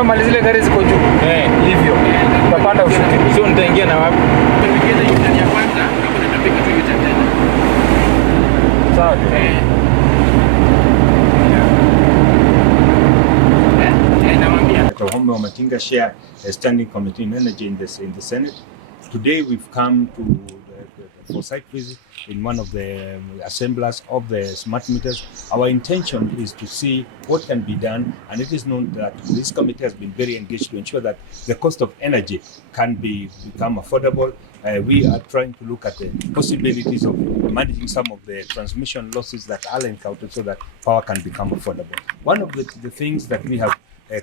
Unaona mali zile gari ziko juu. Hivyo. Utapanda ushuke. Sio nitaingia na wapi? Nikienda unit ya kwanza, hapo nitapika tu unit ya tena. Sawa. Home Matinga share a standing committee in energy in the Senate. Today we've come to for site visit in one of the assemblers of the smart meters. Our intention is to see what can be done, and it is known that this committee has been very engaged to ensure that the cost of energy can become affordable. We are trying to look at the possibilities of managing some of the transmission losses that are encountered so that power can become affordable. One of the things that we have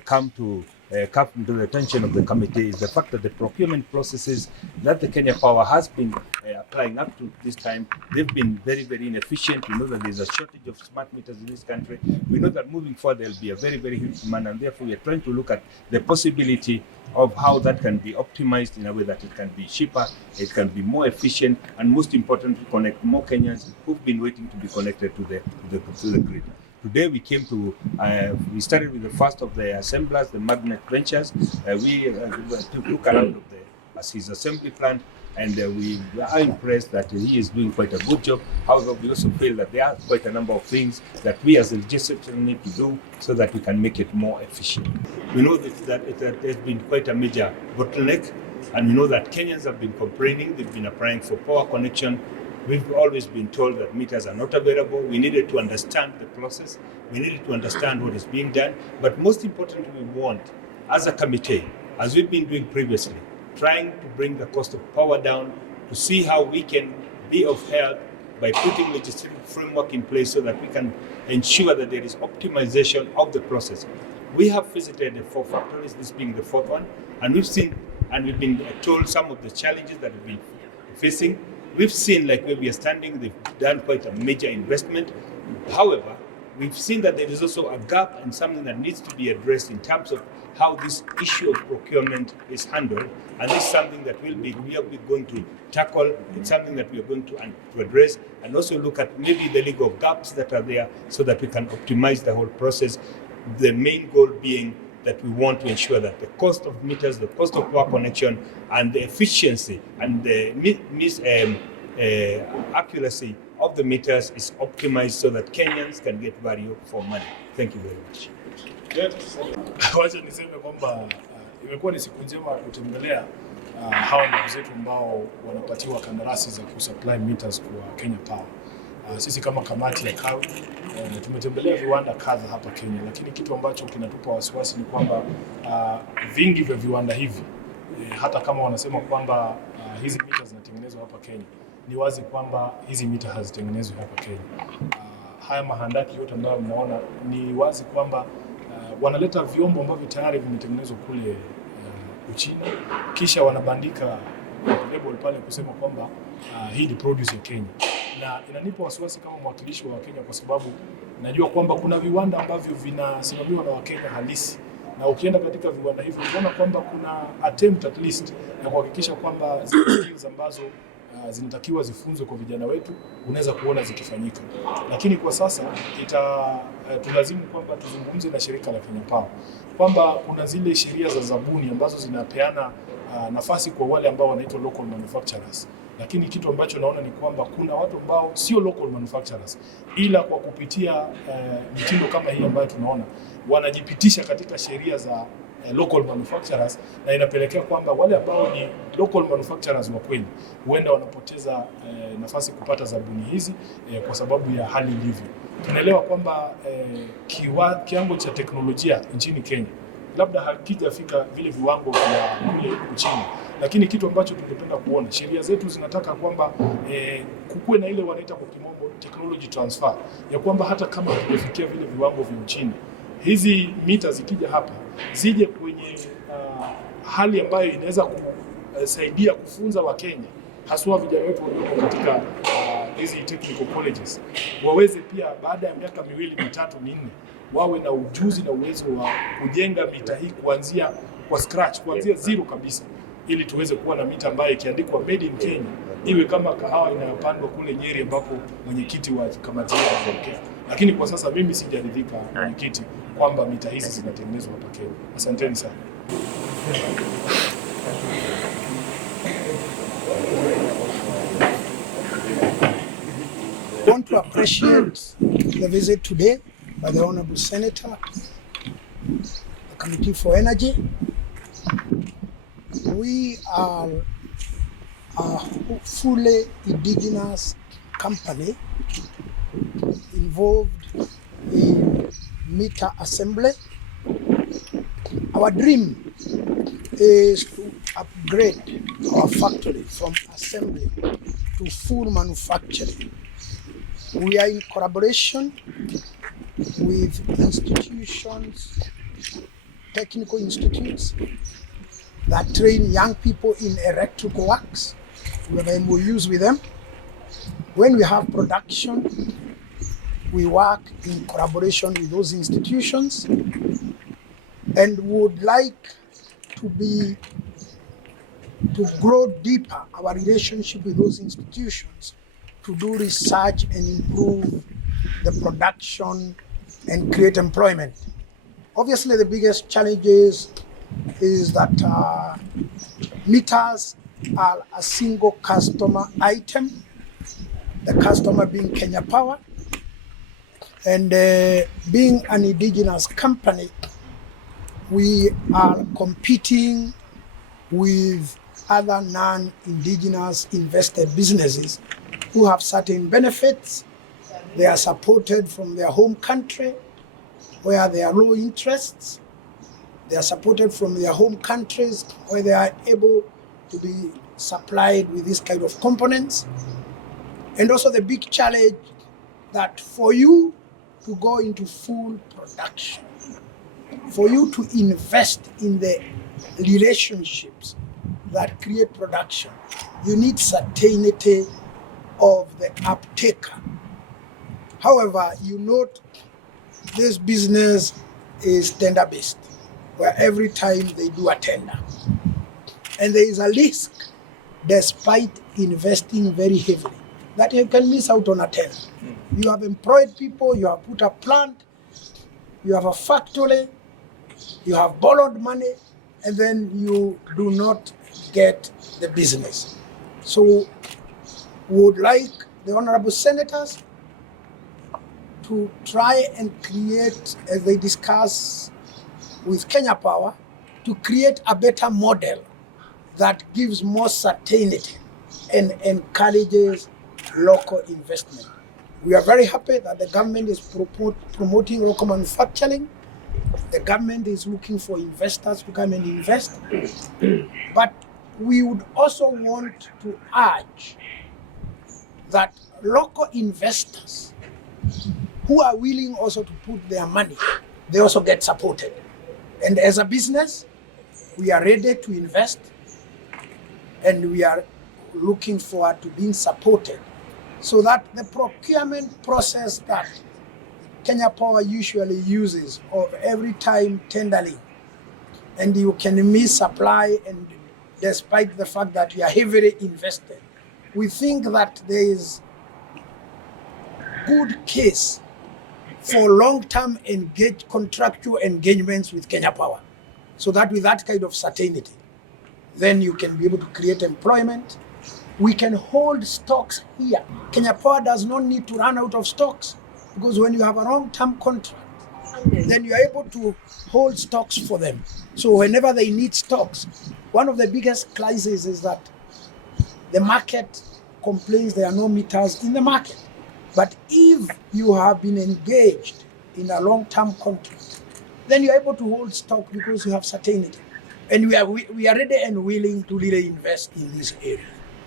come to the attention of the committee is the fact that the procurement processes that the Kenya Power has been applying up to this time, they've been very, very inefficient. We know that there's a shortage of smart meters in this country. We know that moving forward there'll be a very, very huge demand, and therefore we are trying to look at the possibility of how that can be optimized in a way that it can be cheaper, it can be more efficient, and most importantly, connect more Kenyans who've been waiting to be connected to the grid. Today we came to, we started with the first of the assemblers, the Magnet Ventures. We took a look around of his assembly plant, and we are impressed that he is doing quite a good job. However, we also feel that there are quite a number of things that we as a legislature need to do so that we can make it more efficient. We know that it has been quite a major bottleneck, and we know that Kenyans have been complaining, they've been applying for power connection. We've always been told that meters are not available. We needed to understand the process. We needed to understand what is being done. But most importantly, we want, as a committee, as we've been doing previously, trying to bring the cost of power down to see how we can be of help by putting legislative framework in place so that we can ensure that there is optimization of the process. We have visited the 4 factories, this being the 4th one, and we've seen and we've been told some of the challenges that we've been facing. We've seen, like where we are standing, they've done quite a major investment. However, we've seen that there is also a gap and something that needs to be addressed in terms of how this issue of procurement is handled. And this is something that we are going to tackle. It's something that we are going to address, and also look at maybe the legal gaps that are there so that we can optimize the whole process. The main goal being that we want to ensure that the cost of meters, the cost of power connection, and the efficiency and the accuracy of the meters is optimized so that Kenyans can get value for money. Thank you very much. Wacha niseme kwamba imekuwa ni siku njema kutembelea hawa ndugu zetu ambao wanapatiwa kandarasi za kusupply meters kwa Kenya Power. Sisi kama kamati ya kawi tumetembelea viwanda kadha hapa Kenya, lakini kitu ambacho kinatupa wasiwasi ni kwamba vingi vya viwanda hivi hata kama wanasema kwamba hizi mita zinatengenezwa hapa Kenya, ni wazi kwamba hizi mita hazitengenezwi hapa Kenya. Haya mahandaki yote ambayo mnaona ni wazi kwamba wanaleta vyombo ambavyo tayari vimetengenezwa kule Uchina, kisha wanabandika label pale kusema kwamba hii ni produce ya Kenya. Na inanipa wasiwasi kama mwakilishi wa Kenya, kwa sababu najua kwamba kuna viwanda ambavyo vinasimamiwa na Wakenya halisi, na ukienda katika viwanda hivyo unaona kwamba kuna attempt at least ya kuhakikisha kwamba zile skills ambazo zinatakiwa zifunzwe kwa vijana wetu unaweza kuona zikifanyika. Lakini kwa sasa tulazimu kwamba tuzungumze na shirika la Kenya Power kwamba kuna zile sheria za zabuni ambazo zinapeana nafasi kwa wale ambao wanaitwa local manufacturers. Lakini kitu ambacho naona ni kwamba kuna watu ambao sio local manufacturers, ila kwa kupitia mitindo kama hii ambayo tunaona wanajipitisha katika sheria za local manufacturers, na inapelekea kwamba wale ambao ni local manufacturers wa kweli huenda wanapoteza nafasi kupata zabuni hizi kwa sababu ya hali ilivyo. Tunaelewa kwamba kiwango cha teknolojia nchini Kenya labda hakijafika vile viwango vya kule Uchina, lakini kitu ambacho tungependa kuona, sheria zetu zinataka kwamba kukuwe na ile wanaita kwa kimombo technology transfer, ya kwamba hata kama tumefikia vile viwango vya Uchina, hizi mita zikija hapa zije kwenye hali ambayo inaweza kusaidia kufunza Wakenya, haswa vijana wetu walioko katika hizi technical colleges, waweze pia baada ya miaka 2, 3, 4 wawe na ujuzi na uwezo wa kujenga mita hii kuanzia kwa scratch, kuanzia zero kabisa, ili tuweze kuwa na mita ambayo ikiandikwa made in Kenya iwe kama kahawa inayopandwa kule Nyeri ambako mwenyekiti wa kamati anaongea. Lakini kwa sasa mimi sijaridhika mwenyekiti kwamba mita hizi zinatengenezwa hapa Kenya. Asanteni sana. I want to appreciate the visit today by the Honorable Senator, the Committee for Energy. We are a fully indigenous company involved in meter assembly. Our dream is to upgrade our factory from assembly to full manufacturing. We are in collaboration with institutions, technical institutes that train young people in electrical works. We have MOUs with them. When we have production, we work in collaboration with those institutions and would like to grow deeper our relationship with those institutions to do research and improve the production and create employment. Obviously, the biggest challenges is that meters are a single customer item, the customer being Kenya Power, and being an indigenous company, we are competing with other non-indigenous invested businesses who have certain benefits. They are supported from their home country where there are low interests. They are supported from their home countries where they are able to be supplied with this kind of components. And also the big challenge that for you to go into full production, for you to invest in the relationships that create production, you need certainty of the uptaker. However, you note this business is tender-based, where every time they do a tender. And there is a risk, despite investing very heavily, that you can miss out on a tender. You have employed people, you have put a plant, you have a factory, you have borrowed money, and then you do not get the business. So would like the honorable senators to try and create, as they discuss with Kenya Power, to create a better model that gives more certainty and encourages local investment. We are very happy that the government is promoting local manufacturing. The government is looking for investors to come and invest. But we would also want to urge that local investors who are willing also to put their money, they also get supported. And as a business, we are ready to invest and we are looking forward to being supported so that the procurement process that Kenya Power usually uses of every time tendering, and you can miss supply, and despite the fact that you are heavily invested, we think that there is good case for long-term contractual engagements with Kenya Power, so that with that kind of certainty, then you can be able to create employment. We can hold stocks here. Kenya Power does not need to run out of stocks, because when you have a long-term contract, then you are able to hold stocks for them. So whenever they need stocks, one of the biggest crises is that the market complains there are no meters in the market. But if you have been engaged in a long-term contract, then you are able to hold stock because you have certainty. And we are ready and willing to really invest in this area.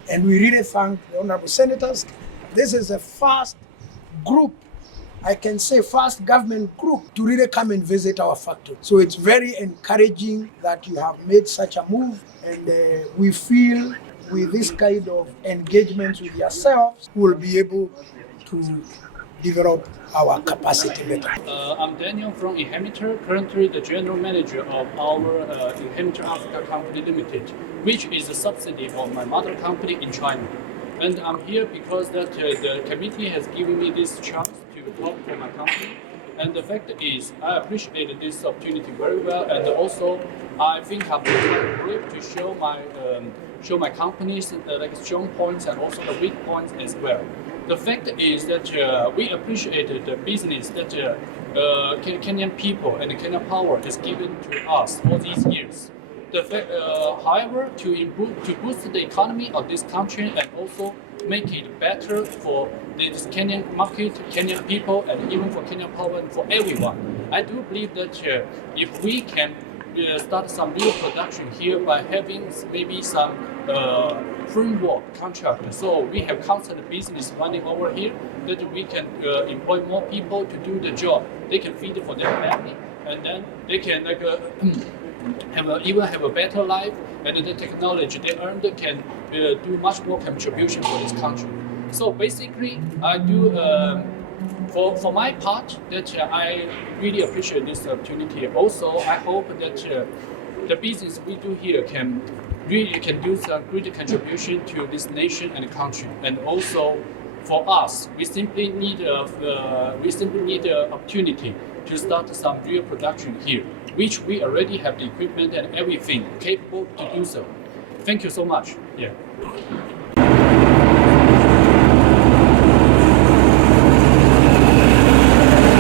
And we really thank the honorable senators. This is the first group, I can say first government group, to really come and visit our factory. So it's very encouraging that you have made such a move, and we feel with this kind of engagements with yourselves, we'll be able to develop our capacity better. I'm Daniel from Inhemitor, currently the general manager of our Inhemitor Africa Company Limited, which is a subsidy of my mother company in China. And I'm here because that the committee has given me this chance to talk for my company. And the fact is, I appreciate this opportunity very well, and also I think I'm brave to show my company's like strong points and also the weak points as well. The fact is that we appreciate the business that Kenyan people and Kenyan power has given to us all these years. However, to boost the economy of this country and also make it better for this Kenyan market, Kenyan people, and even for Kenyan power and for everyone, I do believe that if we can start some real production here by having maybe some framework contract, so we have constant business running over here, that we can employ more people to do the job. They can feed for their family, and then they can like even have a better life, and the technology they earned can do much more contribution for this country. So basically, I do. For my part, that I really appreciate this opportunity. Also, I hope that the business we do here can do some great contribution to this nation and country. And also, for us, we simply need an opportunity to start some real production here, which we already have the equipment and everything capable to do so. Thank you so much. Yeah.